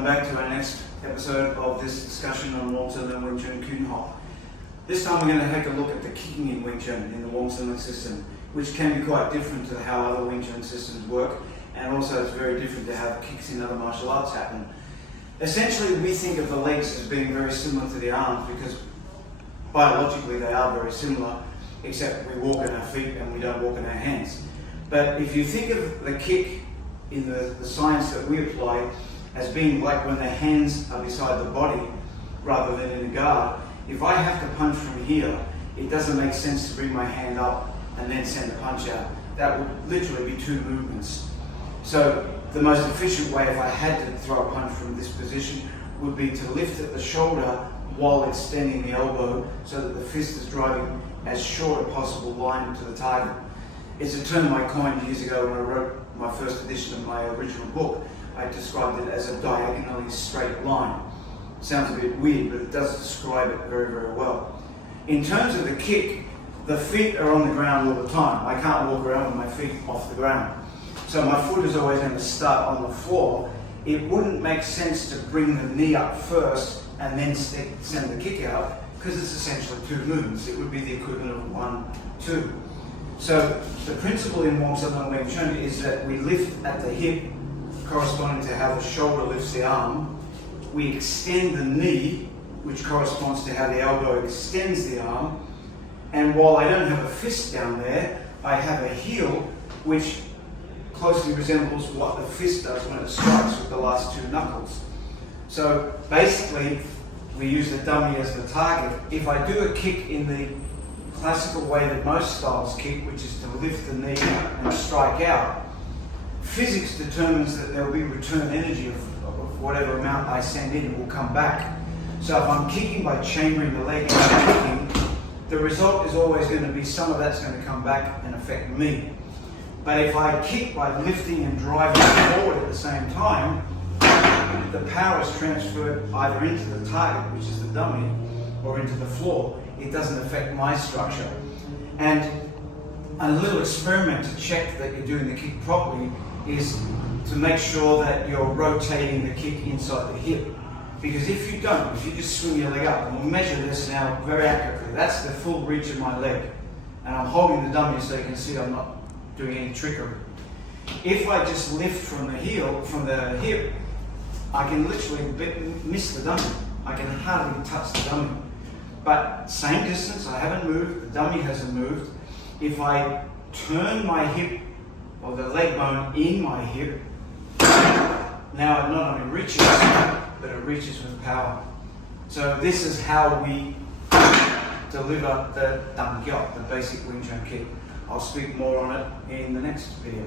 welcome back to our next episode of this discussion on Wong Tsun and Wing Tsun Kicking. This time we're going to take a look at the kicking in Wing Tsun in the Wong Tsun system, which can be quite different to how other Wing Tsun systems work, and also it's very different to how kicks in other martial arts happen. Essentially, we think of the legs as being very similar to the arms because biologically they are very similar, except we walk on our feet and we don't walk on our hands. But if you think of the kick in the science that we apply as being like when the hands are beside the body rather than in a guard, if I have to punch from here, it doesn't make sense to bring my hand up and then send the punch out. That would literally be two movements. So the most efficient way, if I had to throw a punch from this position, would be to lift at the shoulder while extending the elbow so that the fist is driving as short a possible line to the target. It's a term I coined years ago when I wrote my first edition of my original book. I described it as a diagonally straight line. Sounds a bit weird, but it does describe it very, very well. In terms of the kick, the feet are on the ground all the time. I can't walk around with my feet off the ground. So my foot is always going to start on the floor. It wouldn't make sense to bring the knee up first and then send the kick out, because it's essentially two movements. It would be the equivalent of 1, 2. So the principle in Wong Tsun and Wing Tsun is that we lift at the hip, corresponding to how the shoulder lifts the arm. We extend the knee, which corresponds to how the elbow extends the arm. And while I don't have a fist down there, I have a heel, which closely resembles what the fist does when it strikes with the last two knuckles. So basically, we use the dummy as the target. If I do a kick in the classical way that most styles kick, which is to lift the knee and strike out, physics determines that there will be return energy of whatever amount I send in will come back. So if I'm kicking by chambering the leg and kicking, the result is always going to be some of that's going to come back and affect me. But if I kick by lifting and driving forward at the same time, the power is transferred either into the target, which is the dummy, or into the floor. It doesn't affect my structure. And a little experiment to check that you're doing the kick properly is to make sure that you're rotating the kick inside the hip. Because if you don't, if you just swing your leg up, and we'll measure this now very accurately, that's the full reach of my leg. And I'm holding the dummy so you can see I'm not doing any trickery. If I just lift from the hip, I can literally miss the dummy. I can hardly touch the dummy. But same distance, I haven't moved, the dummy hasn't moved. If I turn my hip, or the leg bone in my hip, now it not only reaches, but it reaches with power. So this is how we deliver the Daang Geuk, the basic Wing Tsun kick. I'll speak more on it in the next video.